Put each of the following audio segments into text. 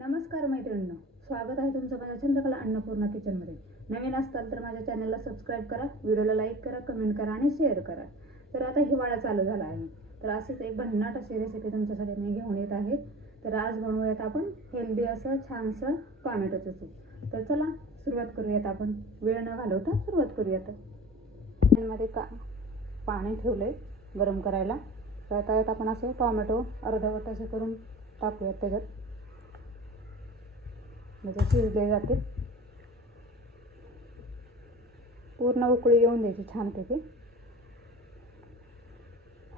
नमस्कार मैत्रिणींनो स्वागत आहे तुमचं माझ्या चंद्रकला अन्नपूर्णा किचनमध्ये. नवीन असताल तर माझ्या चॅनलला सबस्क्राईब करा व्हिडिओला लाईक करा कमेंट करा आणि शेअर करा. तर आता हिवाळा चालू झाला आहे. तर असेच एक भन्नाट अशी रेसिपी तुमच्यासाठी मी घेऊन येत आहे. तर आज बनवूयात आपण हेल्दी असं छानसं टॉमॅटोचं सूप तर चला सुरुवात करूयात आपण. वेळ न घालवता सुरुवात करूयात. मध्ये का पाणी ठेवलंय गरम करायला. तर आता आपण असे टॉमॅटो अर्धवट असे करून टाकूयात त्याच्यात. म्हणजे शिजले जातील. पूर्ण उकळी येऊन द्यायची छानपैकी.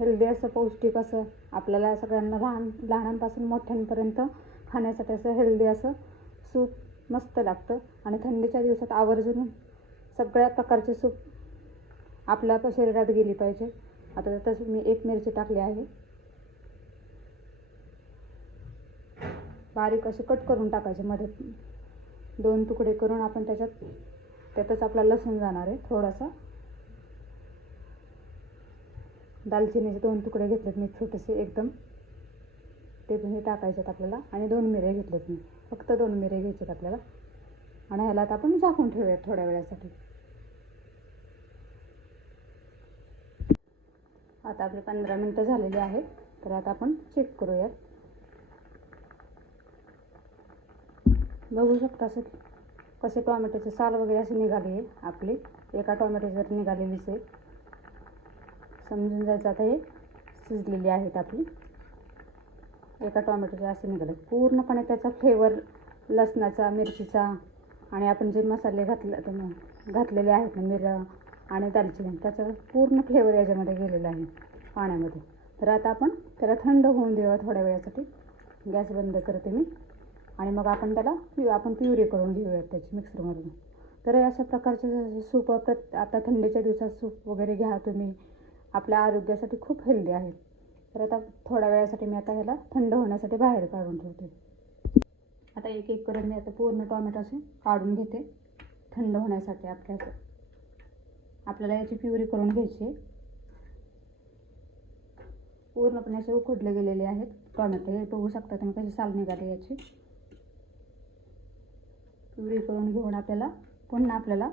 हेल्दी असं पौष्टिक असं आपल्याला सगळ्यांना लहान लहानांपासून मोठ्यांपर्यंत खाण्यासाठी असं हेल्दी असं सूप मस्त लागतं. आणि थंडीच्या दिवसात आवर्जून सगळ्या प्रकारचे सूप आपल्या शरीरात गेली पाहिजे. आता तसं मी एक मिरची टाकली आहे. बारीक असे कट करून टाकायचे मध्ये दोन तुकडे करून आपण त्याच्यात त्यातच आपला लसूण जाणार आहे थोडासा. दालचिनीचे दोन तुकडे घेतलेत मी छोटेसे एकदम. ते पण हे टाकायचे आपल्याला. आणि दोन मिरे घेतलेत मी. फक्त दोन मिरे घ्यायचे आपल्याला. आणि ह्याला आता आपण झाकून ठेवूयात थोड्या वेळासाठी. आता आपले पंधरा मिनटं झालेली आहेत. तर आता आपण चेक करूयात. बघू शकता असं कसे टोमॅटोचे साल वगैरे असे निघाले आहे आपली. एका टॉमॅटोची जर निघालेलीच आहे समजून जायचं आता हे शिजलेली आहेत आपली. एका टोमॅटोचे असे निघाले पूर्णपणे त्याचा फ्लेवर लसणाचा मिरचीचा आणि आपण जे मसाले घातले घातलेले आहेत ना मिरं आणि दालचिनी त्याचा पूर्ण फ्लेवर याच्यामध्ये गेलेला आहे पाण्यामध्ये. तर आता आपण त्याला थंड होऊन देऊया थोड्या वेळासाठी. गॅस बंद करते मी. आणि मग आपण त्याला प्यु आपण प्युरी करून घेऊयात त्याची मिक्सरमधून. तर अशा प्रकारचे सूप प्रत आता थंडीच्या दिवसात सूप वगैरे घ्या तुम्ही. आपल्या आरोग्यासाठी खूप हेल्दी आहे. तर आता थोड्या वेळासाठी मी आता ह्याला थंड होण्यासाठी बाहेर काढून ठेवते. आता एक एक करून मी आता पूर्ण टॉमॅटो असे काढून घेते थंड होण्यासाठी आपल्या आपल्याला याची प्युरी करून घ्यायची आहे. पूर्णपणे असे उकडले गेलेले आहेत टॉमॅटो. हे बघू शकता तुम्ही कशी साल निघाली याची. प्युरी करून घेऊन आपल्याला पुन्हा आपल्याला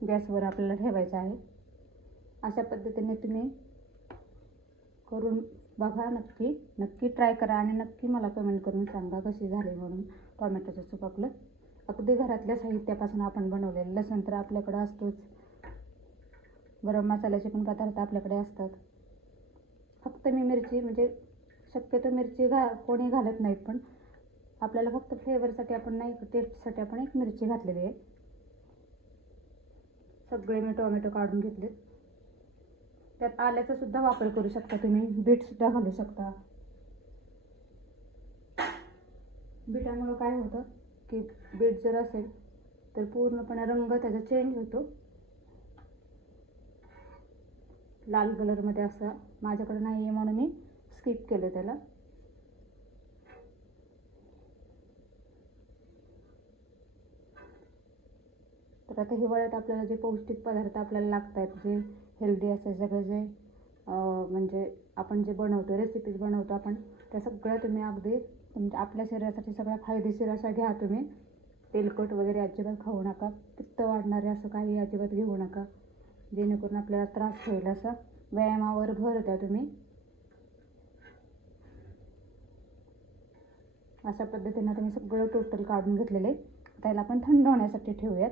गॅसवर आपल्याला ठेवायचं आहे. अशा पद्धतीने तुम्ही करून बघा नक्की नक्की ट्राय करा आणि नक्की मला कमेंट करून सांगा कशी झाली म्हणून. टोमॅटोचं सूप आपलं. अगदी घरातल्या साहित्यापासून आपण बनवलेलं लसूण तर आपल्याकडं असतोच. गरम मसाल्याचे पण पदार्थ आपल्याकडे असतात. फक्त मी मिरची म्हणजे शक्यतो मिरची घा कोणी घालत नाहीत पण आपल्याला फक्त फ्लेवरसाठी आपण नाही टेस्टसाठी आपण एक मिरची घातलेली आहे. सगळे मी टोमॅटो काढून घेतलेत. त्यात आल्याचा सुद्धा वापर करू शकता तुम्ही. बीटसुद्धा घालू शकता. बीटामुळं काय होतं की बीट जर असेल तर पूर्णपणे रंग त्याचा चेंज होतो. लाल कलरमध्ये असं माझ्याकडे नाही आहे म्हणून मी स्किप केलं त्याला. तर आता हिवाळ्यात आपल्याला जे पौष्टिक पदार्थ आपल्याला लागत आहेत जे हेल्दी असे सगळे जे म्हणजे आपण जे बनवतो रेसिपीज बनवतो आपण त्या सगळ्या तुम्ही अगदी तुमच्या आपल्या शरीरासाठी सगळ्या फायदेशीर अशा घ्या तुम्ही. तेलकट वगैरे अजिबात खाऊ नका पित्त वाढणारे असं काही अजिबात घेऊ नका जेणेकरून आपल्याला त्रास होईल असं. व्यायामावर भर द्या तुम्ही. अशा पद्धतीनं तुम्ही सगळं टोटल काढून घेतलेले त्याला आपण थंड होण्यासाठी ठेवूयात.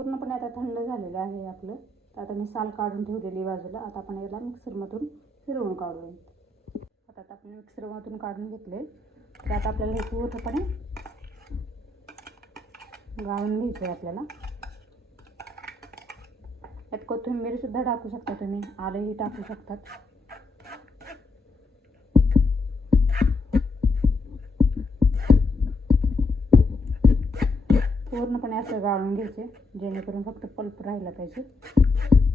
पूर्णपणे आता थंड झालेलं आहे आपलं. तर आता मी साल काढून ठेवलेली बाजूला. आता आपण याला मिक्सरमधून फिरवून काढूया. आता आता आपण मिक्सरमधून काढून घेतले. तर आता आपल्याला हे पूर्णपणे गाळून घ्यायचं आहे आपल्याला. यात कोथिंबीरसुद्धा टाकू शकता तुम्ही. आलंही टाकू शकतात. असं गाळून घ्यायचे जेणेकरून फक्त पल्प राहिला पाहिजे.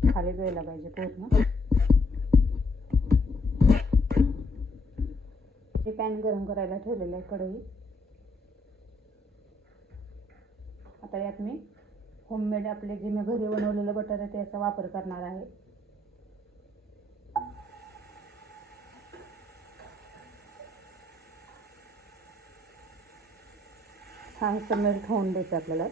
खाली जायला पाहिजे पूर्ण. हे पॅन गरम करायला ठेवलेलं आहे कढई आता यात मी होममेड आपले जे मी घरी बनवलेलं बटर आहे त्याचा वापर करणार आहे. हा समेल होऊन द्यायचं आपल्याला.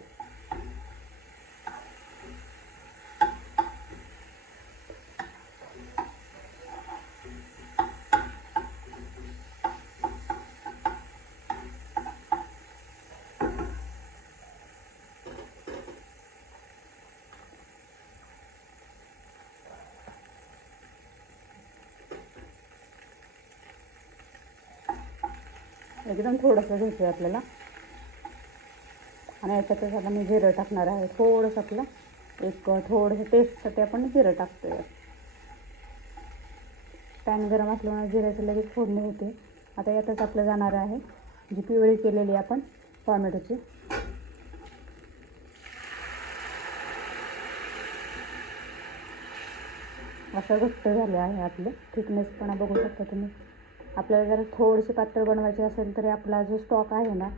एकदम थोडंसं घ्यायचं आहे आपल्याला. आणि याच्यातच आता मी जिरं टाकणार आहे. थोडंसं आपलं एक थोडंसं टेस्टसाठी आपण जिरं टाकतो आहे पॅन गरम असल्यामुळे जिऱ्याचं लगेच फोडणी होते. आता यातच आपलं जाणार आहे. जी पिवळी केलेली आपण टॉमॅटोची. असं घट्ट झालं आहे आपलं. थिकनेसपणा बघू शकता तुम्ही. आपल्याला जर थोडीशी पातळ बनवायची असेल तरी आपला जो स्टॉक आहे ना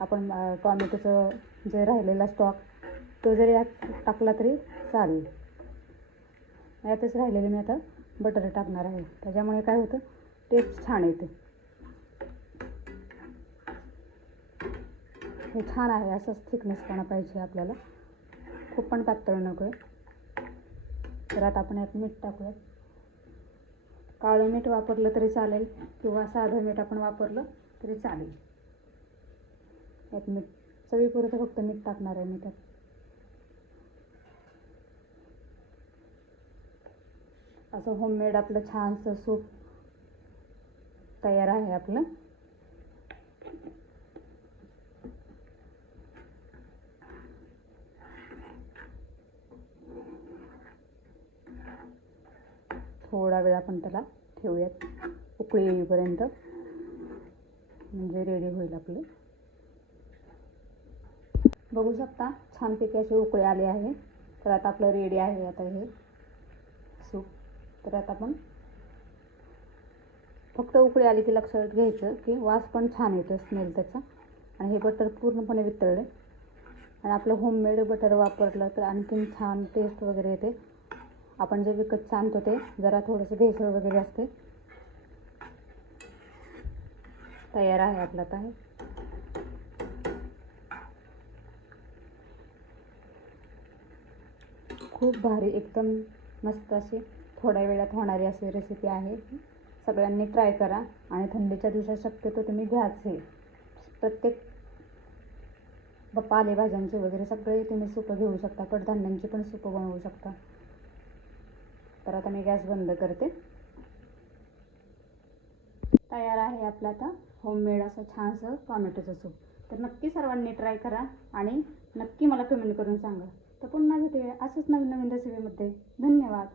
आपण टॉमॅटोचं जे राहिलेला स्टॉक तो जरी यात टाकला तरी चालेल. यातच राहिलेलं मी आता बटर टाकणार आहे. त्याच्यामुळे काय होतं टेस्ट छान येते. हे छान आहे असंच थिकनेसपणा पाहिजे आपल्याला. खूप पण पातळ नको आहे तर आता आपण यात मीठ टाकूयात. काळं मीठ वापरलं तरी चालेल किंवा साधं मीठ आपण वापरलं तरी चालेल. यात मीठ चवीपुरतं फक्त मीठ टाकणार आहे मी त्यात. असं होममेड आपलं छानसं सूप तयार आहे आपलं. थोडा वेळ आपण त्याला ठेवूयात. उकळी येईपर्यंत. म्हणजे रेडी होईल आपलं. बघू शकता छानपैकी असे उकळे आले आहे. तर आता आपलं रेडी आहे आता हे. सूप तर आता आपण फक्त उकळी आली की लक्षात घ्यायचं की वास पण छान येतो स्मेल त्याचा. आणि हे बटर पूर्णपणे वितळले आणि आपलं होममेड बटर वापरलं तर आणखीन छान टेस्ट वगैरे येते. आपण जे विकत आणतो ते जरा थोडंसं भेसळ वगैरे असते. तयार आहे आपला आता हे. खूप भारी एकदम मस्त अशी थोड्या वेळात होणारी अशी रेसिपी आहे. सगळ्यांनी ट्राय करा आणि थंडीच्या दिवसात शक्यतो तुम्ही घ्याच हे. प्रत्येक पालेभाज्यांचे वगैरे सगळे तुम्ही सुपं घेऊ शकता कडधान्यांची पण सुपं बनवू शकता. तर आता मी गॅस बंद करते. तयार आहे आपलं आता होममेड असं छानसं टॉमॅटोचं सूप. तर नक्की सर्वांनी ट्राय करा आणि नक्की मला कमेंट करून सांगा. तर पुन्हा भेटूया असंच नवीन नवीन रेसिपीमध्ये धन्यवाद.